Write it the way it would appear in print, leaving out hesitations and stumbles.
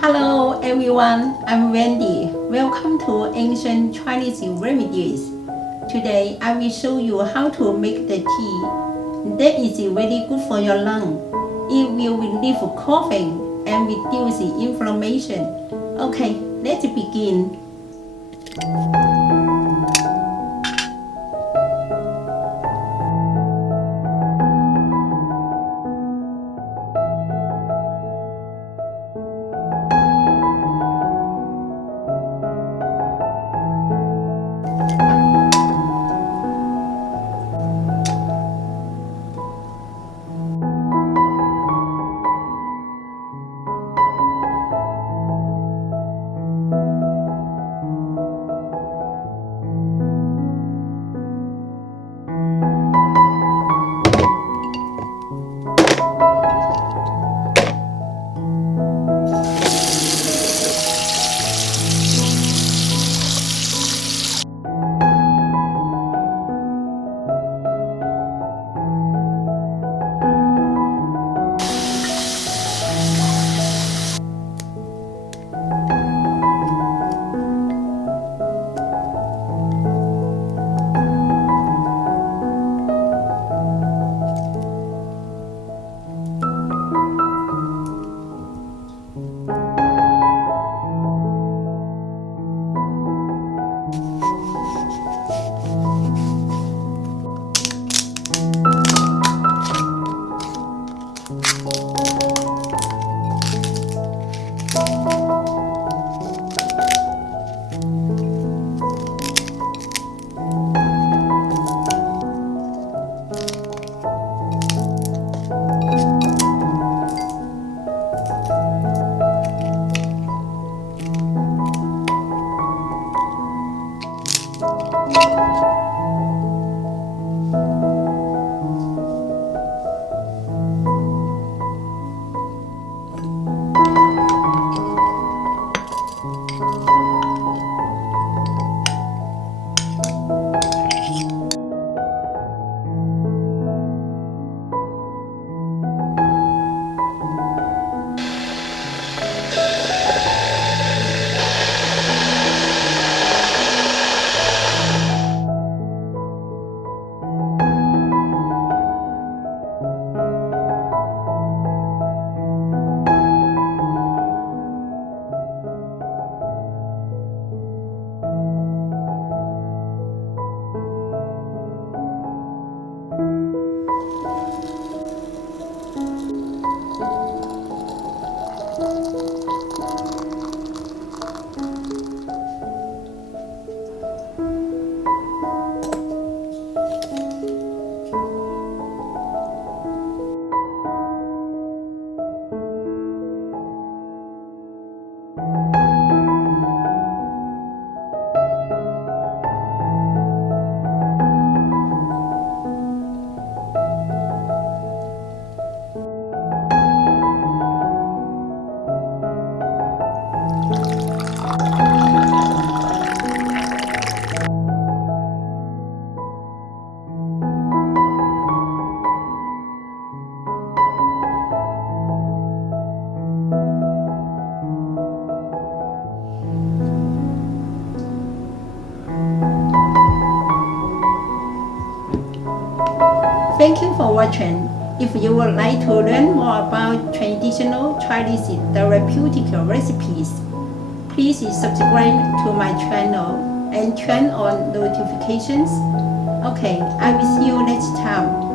Hello everyone, I'm Wendy. Welcome to Ancient Chinese Remedies. Today I will show you how to make the tea. That is very good for your lung. It will relieve coughing and reduce inflammation. Okay, let's begin. Thank you for watching. If you would like to learn more about traditional Chinese therapeutic recipes, please subscribe to my channel and turn on notifications. Okay, I will see you next time.